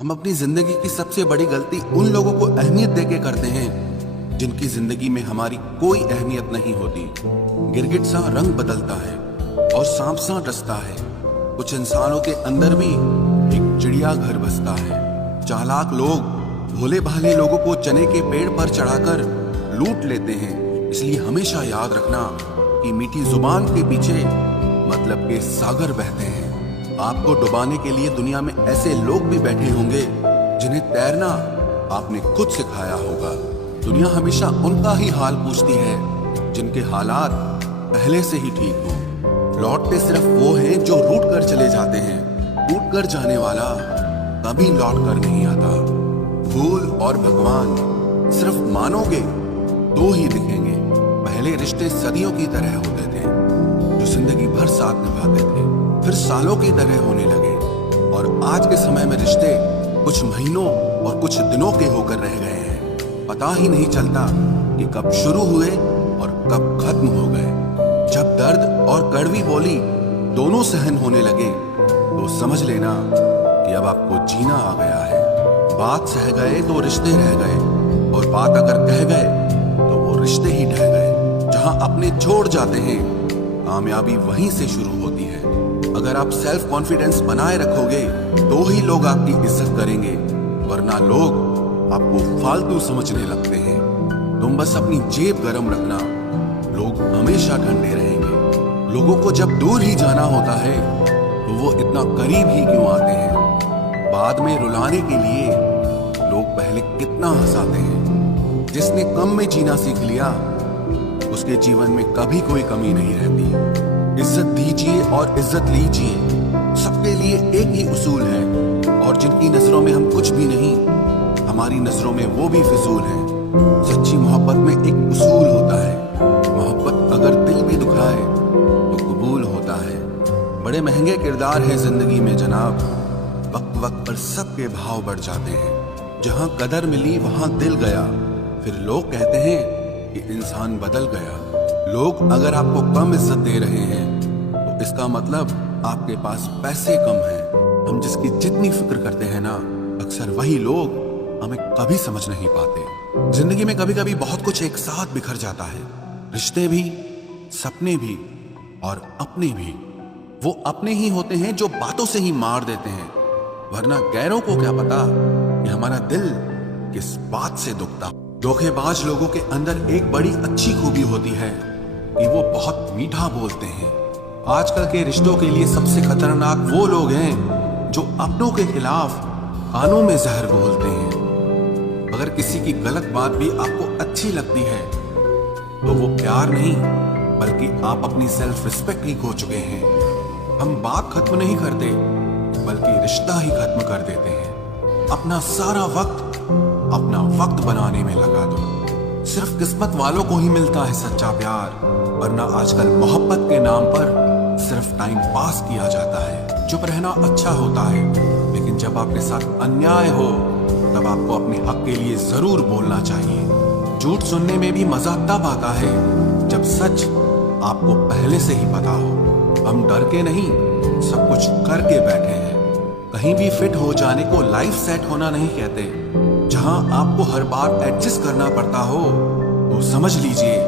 हम अपनी जिंदगी की सबसे बड़ी गलती उन लोगों को अहमियत देके करते हैं जिनकी जिंदगी में हमारी कोई अहमियत नहीं होती। गिरगिट सा रंग बदलता है और सांप सा डसता है। कुछ इंसानों के अंदर भी एक चिड़िया घर बसता है। चालाक लोग भोले भाले लोगों को चने के पेड़ पर चढ़ाकर लूट लेते हैं। इसलिए हमेशा याद रखना कि मीठी जुबान के पीछे मतलब के सागर बहते हैं। आपको डुबाने के लिए दुनिया में ऐसे लोग भी बैठे होंगे जिन्हें तैरना आपने खुद सिखाया होगा। दुनिया हमेशा उनका ही हाल पूछती है जिनके हालात पहले से ही ठीक हों। लौटते सिर्फ वो हैं जो रूठ कर चले जाते हैं। टूट कर जाने वाला कभी लौट कर नहीं आता। फूल और भगवान सिर्फ मानोगे तो ही दिखेंगे। पहले रिश्ते सदियों की तरह होते थे जो जिंदगी भर साथ निभाते थे, फिर सालों की तरह होने लगे। और आज के समय में रिश्ते कुछ महीनों और कुछ दिनों के होकर रह गए हैं। पता ही नहीं चलता कि कब शुरू हुए और कब खत्म हो गए। जब दर्द और कड़वी बोली दोनों सहन होने लगे तो समझ लेना कि अब आपको जीना आ गया है। बात सह गए तो रिश्ते रह गए, और बात अगर कह गए तो वो रिश्ते ही ढह गए। जहां अपने छोड़ जाते हैं कामयाबी वहीं से शुरू होती है। अगर आप सेल्फ कॉन्फिडेंस बनाए रखोगे तो ही लोग आपकी इज्जत करेंगे, वरना लोग आपको फालतू समझने लगते हैं। तुम बस अपनी जेब गरम रखना, लोग हमेशा ठंडे रहेंगे। लोगों को जब दूर ही जाना होता है तो वो इतना करीब ही क्यों आते हैं। बाद में रुलाने के लिए लोग पहले कितना हंसाते हैं। जिसने कम में जीना सीख लिया उसके जीवन में कभी कोई कमी नहीं रहती। इज्जत दीजिए और इज्जत लीजिए, सबके लिए एक ही उसूल है। और जिनकी नजरों में हम कुछ भी नहीं, हमारी नजरों में वो भी फिजूल है। सच्ची मोहब्बत में एक उसूल होता है, मोहब्बत अगर दिल भी दुखाए तो कबूल होता है। बड़े महंगे किरदार है जिंदगी में जनाब, वक्त वक्त पर सबके भाव बढ़ जाते हैं। जहां कदर मिली वहां दिल गया, फिर लोग कहते हैं कि इंसान बदल गया। लोग अगर आपको कम इज्जत दे रहे हैं तो इसका मतलब आपके पास पैसे कम हैं। हम जिसकी जितनी फिक्र करते हैं ना, अक्सर वही लोग हमें कभी समझ नहीं पाते। जिंदगी में कभी कभी बहुत कुछ एक साथ बिखर जाता है, रिश्ते भी, सपने भी और अपने भी। वो अपने ही होते हैं जो बातों से ही मार देते हैं, वरना गैरों को क्या पता कि हमारा दिल किस बात से दुखता। धोखेबाज लोगों के अंदर एक बड़ी अच्छी खूबी होती है कि वो बहुत मीठा बोलते हैं। आजकल के रिश्तों के लिए सबसे खतरनाक वो लोग हैं जो अपनों के खिलाफ कानों में जहर घोलते हैं। अगर किसी की गलत बात भी आपको अच्छी लगती है तो वो प्यार नहीं बल्कि आप अपनी सेल्फ रिस्पेक्ट ही खो चुके हैं। हम बात खत्म नहीं करते बल्कि रिश्ता ही खत्म कर देते हैं। अपना सारा वक्त अपना वक्त बनाने में लगा दो। सिर्फ किस्मत वालों को ही मिलता है सच्चा प्यार, वरना आजकल मोहब्बत के नाम पर सिर्फ टाइम पास किया जाता है। चुप रहना अच्छा होता है, लेकिन जब आपके साथ अन्याय हो तब आपको अपने हक के लिए जरूर बोलना चाहिए। झूठ सुनने में भी मजा तब आता है जब सच आपको पहले से ही पता हो। हम डर के नहीं, सब कुछ करके बैठे हैं। कहीं भी फिट हो जाने को लाइफ सेट होना नहीं कहते। जहां आपको हर बार एडजस्ट करना पड़ता हो तो समझ लीजिए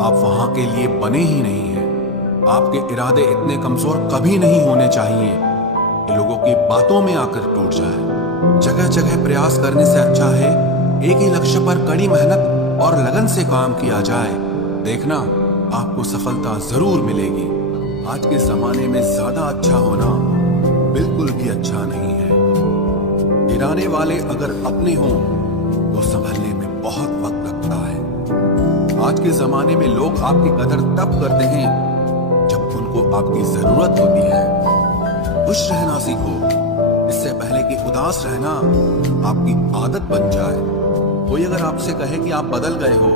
आप वहां के लिए बने ही नहीं हैं। आपके इरादे इतने कमजोर कभी नहीं होने चाहिए कि लोगों की बातों में आकर टूट जाए। जगह जगह प्रयास करने से अच्छा है एक ही लक्ष्य पर कड़ी मेहनत और लगन से काम किया जाए। देखना आपको सफलता जरूर मिलेगी। आज के जमाने में ज्यादा अच्छा होना बिल्कुल भी अच्छा नहीं है। गिराने वाले अगर अपने हों तो संभलने में बहुत वक्त लगता है। आज के जमाने में लोग आपकी कदर तब करते हैं जब उनको आपकी जरूरत होती है। खुश रहना सीखो, इससे पहले कि उदास रहना आपकी आदत बन जाए। कोई अगर आपसे कहे कि आप बदल गए हो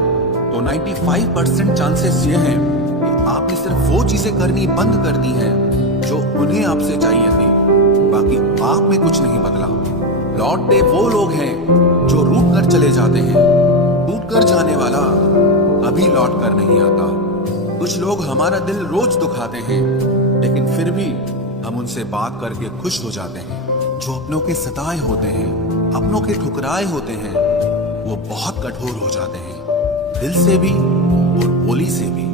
तो 95% चांसेस ये हैं कि आपने सिर्फ वो चीजें करनी बंद कर दी हैं जो उन्हें आपसे चाहिए थी, बाकी आप में कुछ नहीं बदला। लौटते वो लोग हैं जो रूठ कर चले जाते हैं। टूट कर जाने वाला कभी लौट कर नहीं आता। कुछ लोग हमारा दिल रोज दुखाते हैं, लेकिन फिर भी हम उनसे बात करके खुश हो जाते हैं। जो अपनों के सताए होते हैं, अपनों के ठुकराए होते हैं, वो बहुत कठोर हो जाते हैं, दिल से भी और बोली से भी।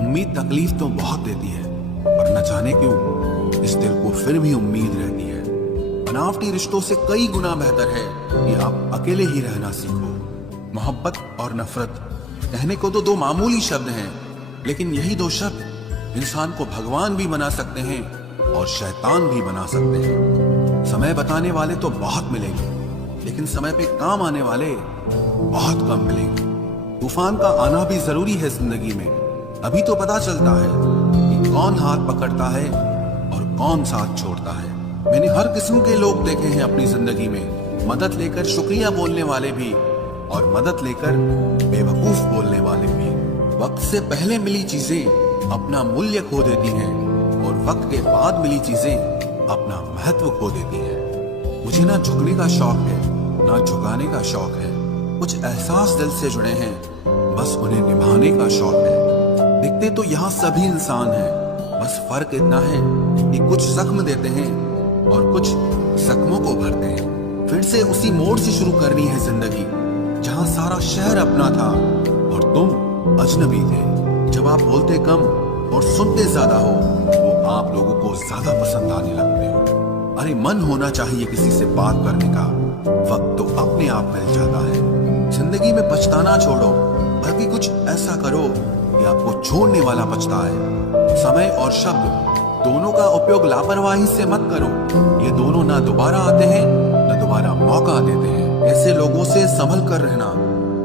उम्मीद तकलीफ तो बहुत देती है, पर न जाने क्यों इस दिल को फिर भी उम्मीद रहती है। बनावटी रिश्तों से कई गुना बेहतर है कि आप अकेले ही रहना सीखो। मोहब्बत और नफरत कहने को तो दो मामूली शब्द हैं, लेकिन यही दो शब्द इंसान को भगवान भी बना सकते हैं और शैतान भी बना सकते हैं। समय बताने वाले तो बहुत मिलेंगे, लेकिन समय पे काम आने वाले बहुत कम मिलेंगे। तूफान का आना भी जरूरी है जिंदगी में, अभी तो पता चलता है कि कौन हाथ पकड़ता है और कौन साथ छोड़ता है। मैंने हर किस्म के लोग देखे हैं अपनी जिंदगी में, मदद लेकर शुक्रिया बोलने वाले भी और मदद लेकर बेवकूफ बोलने वाले भी। वक्त से पहले मिली चीजें अपना मूल्य खो देती हैं और वक्त के बाद मिली चीजें अपना महत्व खो देती हैं। मुझे ना झुकने का शौक है, ना झुकाने का शौक है। कुछ एहसास दिल से जुड़े हैं, बस उन्हें निभाने का शौक है। दिखते तो यहाँ सभी इंसान हैं, बस फर्क इतना है कि कुछ जख्म देते हैं और कुछ जख्मों को भरते हैं। फिर से उसी मोड़ से शुरू करनी है जिंदगी, जहाँ सारा शहर अपना था और तुम अजनबी थे। जब आप बोलते कम और सुनते ज्यादा हो, वो आप लोगों को ज्यादा पसंद आने लगते हो। अरे मन होना चाहिए किसी से बात करने का, वक्त तो अपने आप मिल जाता है। जिंदगी में पछताना छोड़ो, बल्कि कुछ ऐसा करो कि आपको छोड़ने वाला पछताए। समय और शब्द दोनों का उपयोग लापरवाही से मत करो, ये दोनों ना दोबारा आते हैं ना दोबारा मौका देते हैं। ऐसे लोगों से संभल कर रहना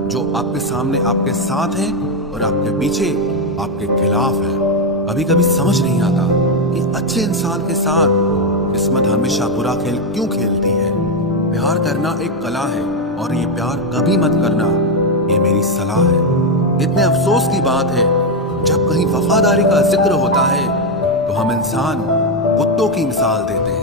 जो आपके सामने आपके साथ हैं और आपके पीछे आपके खिलाफ है। कभी कभी समझ नहीं आता कि अच्छे इंसान के साथ किस्मत हमेशा बुरा खेल क्यों खेलती है। प्यार करना एक कला है और ये प्यार कभी मत करना, ये मेरी सलाह है। इतने अफसोस की बात है, जब कहीं वफादारी का जिक्र होता है तो हम इंसान कुत्तों की मिसाल देते हैं।